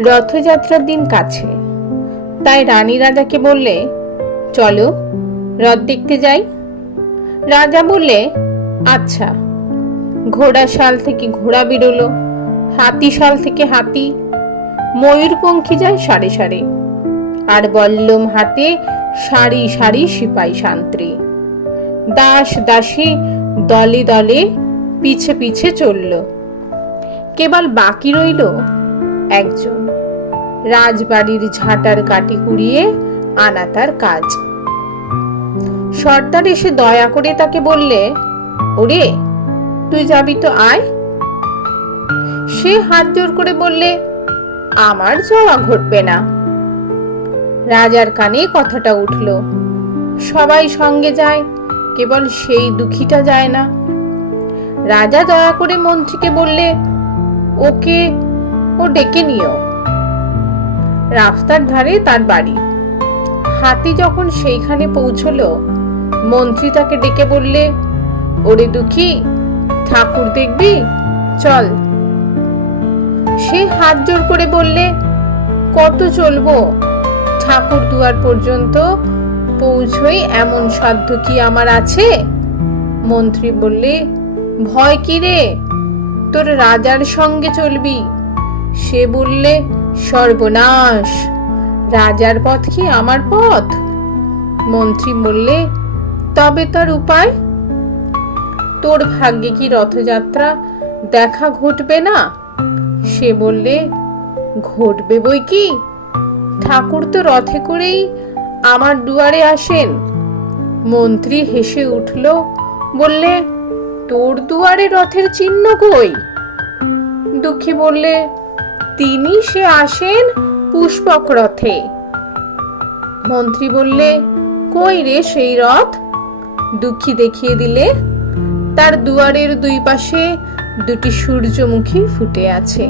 রথযাত্রার দিন কাছে, তাই রানী রাজাকে বললে, চলো রথ দেখতে যাই। রাজা বললে, আচ্ছা। ঘোড়াশাল থেকে ঘোড়া বেরোলো, হাতিশাল থেকে হাতি, ময়ূরপঙ্খী যায় সারে সারে, আর বল্লম হাতে সারি সারি সিপাই সান্ত্রী, দাস দাসী দলে দলে পিছে পিছে চলল। কেবল বাকি রইল একজন, রাজবাড়ির ঝাঁটার কাটি কুড়িয়ে আনা তার কাজ। সর্দার এসে দয়া করে তাকে বললে, ওরে তুই যাবি তো আয়। সে হাত জোর করে বললে, আমার যাওয়া ঘটবে না। রাজার কানে কথাটা উঠল, সবাই সঙ্গে যায়, কেবল সেই দুঃখীটা যায় না। রাজা দয়া করে মন্ত্রীকে বললে, ওকে ও ডেকে নিও। রাস্তার ধারে তার বাড়ি। হাতি যখন সেইখানে পৌঁছলো, মন্ত্রী তাকে ডেকে বললে, ওরে দুঃখী, ঠাকুর দেখবি, চল। সে হাত জোর করে বললে, কত চলবো, ঠাকুর দুয়ার পর্যন্ত পৌঁছই এমন সাধ্য কি আমার আছে? মন্ত্রী বললে, ভয় কি রে, তোর রাজার সঙ্গে চলবি। সে বললে, সর্বনাশ, রাজার পথ কি আমার পথ? মন্ত্রী বললে, তবে তার উপায়? তোর ভাগ্যে কি রথযাত্রা দেখা ঘটবে না? সে বললে, ঘটবে বই কি, ঠাকুর তো রথে করেই আমার দুয়ারে আসেন। মন্ত্রী হেসে উঠল, বললে, তোর দুয়ারে রথের চিহ্ন কই? দুঃখী বললে, তিনি সে আসেন পুষ্পক রথে। মন্ত্রী বললে, কই রে সেই রথ? দুঃখী দেখিয়ে দিলে, তার দুয়ারের দুই পাশে দুটি সূর্যমুখী ফুটে আছে।